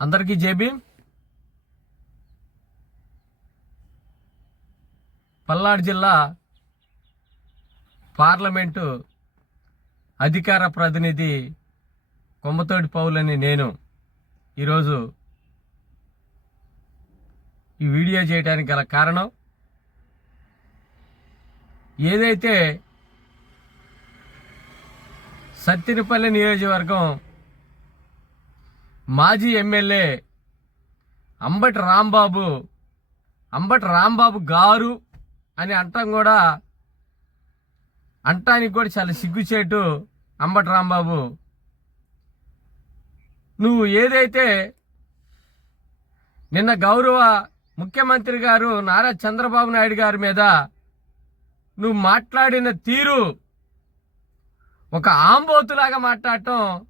అందరికీ జేబీ పల్నాడు జిల్లా పార్లమెంటు అధికార ప్రతినిధి కొమ్మతోటి పౌలని నేను ఈరోజు ఈ వీడియో చేయడానికి గల కారణం ఏదైతే సత్తినిపల్లి నియోజకవర్గం మాజీ ఎమ్మెల్యే అంబటి రాంబాబు అంబటి రాంబాబు గారు అని అంటాం కూడా అంటానికి కూడా చాలా సిగ్గుచేటు అంబటి రాంబాబు. నువ్వు ఏదైతే నిన్న గౌరవ ముఖ్యమంత్రి గారు నారా చంద్రబాబు నాయుడు గారి మీద నువ్వు మాట్లాడిన తీరు ఒక ఆంబోతులాగా మాట్లాడటం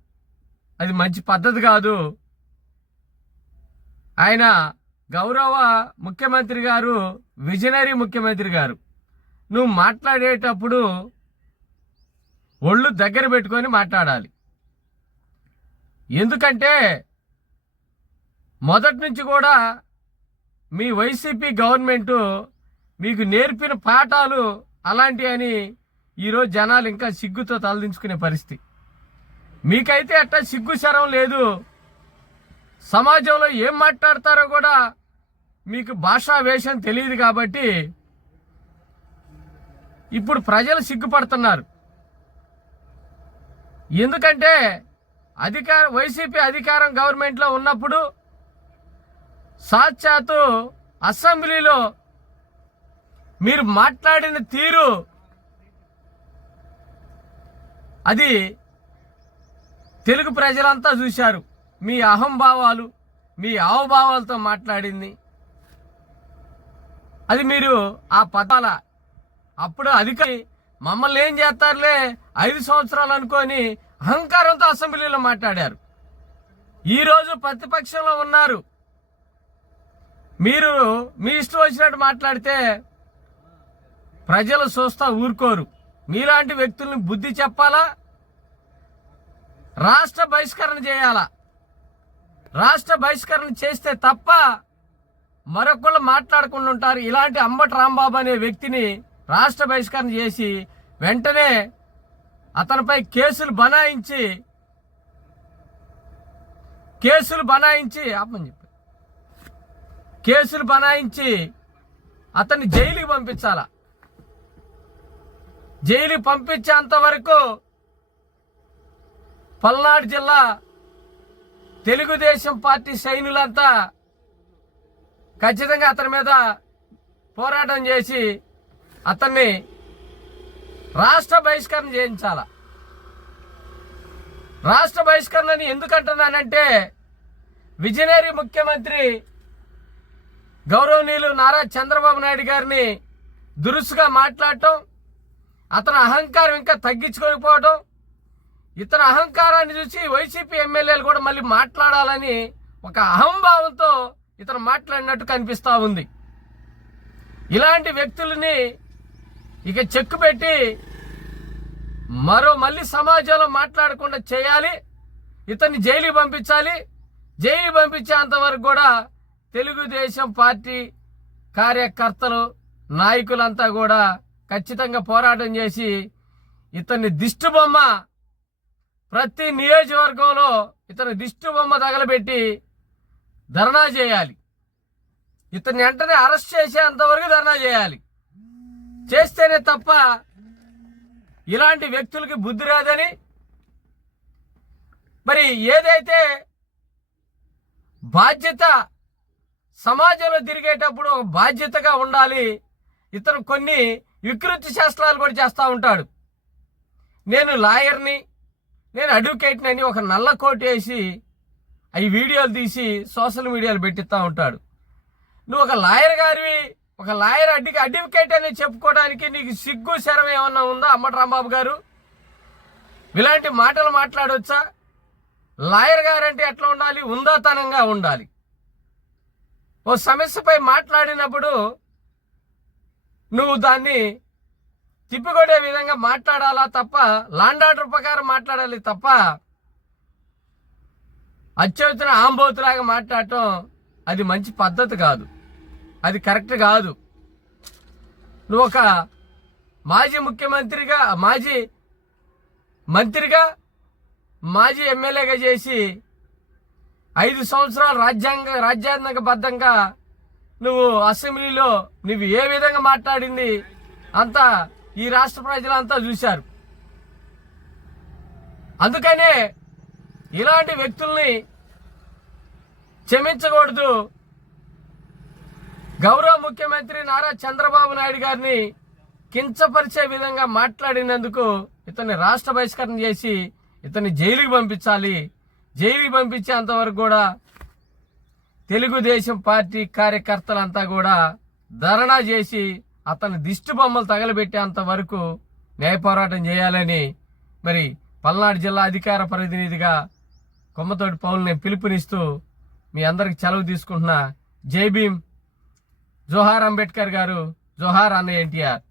అది మంచి పద్ధతి కాదు. ఆయన గౌరవ ముఖ్యమంత్రి గారు విజనరీ ముఖ్యమంత్రి గారు. నువ్వు మాట్లాడేటప్పుడు ఒళ్ళు దగ్గర పెట్టుకొని మాట్లాడాలి. ఎందుకంటే మొదటి నుంచి కూడా మీ వైసీపీ గవర్నమెంటు మీకు నేర్పిన పాఠాలు అలాంటివి అని ఈరోజు జనాలు ఇంకా సిగ్గుతో తలదించుకునే పరిస్థితి. మీకైతే అట్ట సిగ్గు శరం లేదు. సమాజంలో ఏం మాట్లాడతారో కూడా మీకు భాషా వేషం తెలియదు కాబట్టి ఇప్పుడు ప్రజలు సిగ్గుపడుతున్నారు. ఎందుకంటే అధికార వైసీపీ అధికారం గవర్నమెంట్లో ఉన్నప్పుడు సాక్షాత్తు అసెంబ్లీలో మీరు మాట్లాడిన తీరు అది తెలుగు ప్రజలంతా చూశారు. మీ అహంభావాలు మీ ఆవభావాలతో మాట్లాడింది. అది మీరు ఆ పదాల అప్పుడు అధికారి మమ్మల్ని ఏం చేస్తారులే? ఐదు సంవత్సరాలు అనుకొని అహంకారంతో అసెంబ్లీలో మాట్లాడారు. ఈరోజు ప్రతిపక్షంలో ఉన్నారు. మీరు మీ ఇష్టం వచ్చినట్టు మాట్లాడితే ప్రజలు చూస్తా ఊరుకోరు. మీలాంటి వ్యక్తుల్ని బుద్ధి చెప్పాలా? రాష్ట్ర బహిష్కరణ చేయాలా? రాష్ట్ర బహిష్కరణ చేస్తే తప్ప మరొకళ్ళు మాట్లాడకుండా ఉంటారు. ఇలాంటి అంబటి రాంబాబు అనే వ్యక్తిని రాష్ట్ర బహిష్కరణ చేసి వెంటనే అతనిపై కేసులు బనాయించి కేసులు బనాయించి ఆపని చెప్పి కేసులు బనాయించి అతన్ని జైలుకి పంపించాల? జైలుకి పంపించేంత వరకు పల్నాడు జిల్లా తెలుగుదేశం పార్టీ సైనులంతా ఖచ్చితంగా అతని మీద పోరాటం చేసి అతన్ని రాష్ట్ర బహిష్కరణ చేయించాల. రాష్ట్ర బహిష్కరణని ఎందుకంటున్నానంటే విజనరీ ముఖ్యమంత్రి గౌరవనీయులు నారా చంద్రబాబు నాయుడు గారిని దురుసుగా మాట్లాడటం అతని అహంకారం ఇంకా తగ్గించుకోకపోవడం ఇతని అహంకారాన్ని చూసి వైసీపీ ఎమ్మెల్యేలు కూడా మళ్ళీ మాట్లాడాలని ఒక అహంభావంతో ఇతను మాట్లాడినట్టు కనిపిస్తూ ఉంది. ఇలాంటి వ్యక్తులని ఇక చెక్కు పెట్టి మరో మళ్ళీ సమాజంలో మాట్లాడకుండా చేయాలి. ఇతన్ని జైలుకి పంపించాలి. జైలు పంపించేంత వరకు కూడా తెలుగుదేశం పార్టీ కార్యకర్తలు నాయకులంతా కూడా ఖచ్చితంగా పోరాటం చేసి ఇతన్ని దిష్టిబొమ్మ ప్రతి నియోజకవర్గంలో ఇతని దిష్టి బొమ్మ తగలబెట్టి ధర్నా చేయాలి. ఇతన్ని వెంటనే అరెస్ట్ చేసేంతవరకు ధర్నా చేయాలి. చేస్తేనే తప్ప ఇలాంటి వ్యక్తులకి బుద్ధి రాదని. మరి ఏదైతే బాధ్యత సమాజంలో తిరిగేటప్పుడు ఒక బాధ్యతగా ఉండాలి ఇతను కొన్ని వికృతి శాస్త్రాలు కూడా చేస్తూ ఉంటాడు. నేను లాయర్ని నేను అడ్వకేట్ని అని ఒక నల్ల కోట్ వేసి అవి వీడియోలు తీసి సోషల్ మీడియాలో పెట్టిస్తూ ఉంటాడు. నువ్వు ఒక లాయర్ గారివి ఒక లాయర్ అడ్డికి అడ్వకేట్ అని చెప్పుకోవడానికి నీకు సిగ్గు శరం ఏమన్నా ఉందా అమ్మటి రాంబాబు గారు? ఇలాంటి మాటలు మాట్లాడవచ్చా లాయర్ గారంటే ఎట్లా ఉండాలి? ఉందాతనంగా ఉండాలి. ఓ సమస్యపై మాట్లాడినప్పుడు నువ్వు దాన్ని తిప్పికొట్టే విధంగా మాట్లాడాలా తప్ప లాండాడర్ ప్రకారం మాట్లాడాలి తప్ప అత్యవసర ఆంబోతులాగా మాట్లాడటం అది మంచి పద్ధతి కాదు. అది కరెక్ట్ కాదు. నువ్వు ఒక మాజీ ముఖ్యమంత్రిగా మాజీ మంత్రిగా మాజీ ఎమ్మెల్యేగా చేసి ఐదు సంవత్సరాలు రాజ్యాంగ రాజ్యాంగబద్ధంగా నువ్వు అసెంబ్లీలో నువ్వు ఏ విధంగా మాట్లాడింది అంతా ఈ రాష్ట్ర ప్రజలంతా చూశారు. అందుకనే ఇలాంటి వ్యక్తుల్ని క్షమించకూడదు. గౌరవ ముఖ్యమంత్రి నారా చంద్రబాబు నాయుడు గారిని కించపరిచే విధంగా మాట్లాడినందుకు ఇతన్ని రాష్ట్ర బహిష్కరణ చేసి ఇతన్ని జైలుకి పంపించాలి. జైలుకి పంపించేంతవరకు కూడా తెలుగుదేశం పార్టీ కార్యకర్తలంతా కూడా ధర్నా చేసి అతని దిష్టి బొమ్మలు తగలబెట్టేంత వరకు న్యాయ పోరాటం చేయాలని మరి పల్నాడు జిల్లా అధికార ప్రతినిధిగా కొమ్మతోటి పౌల్ని పిలుపునిస్తూ మీ అందరికి సెలవు తీసుకుంటున్నా. జై భీమ్. జోహార్ అంబేద్కర్ గారు జోహార్ అన్న ఎన్టీఆర్.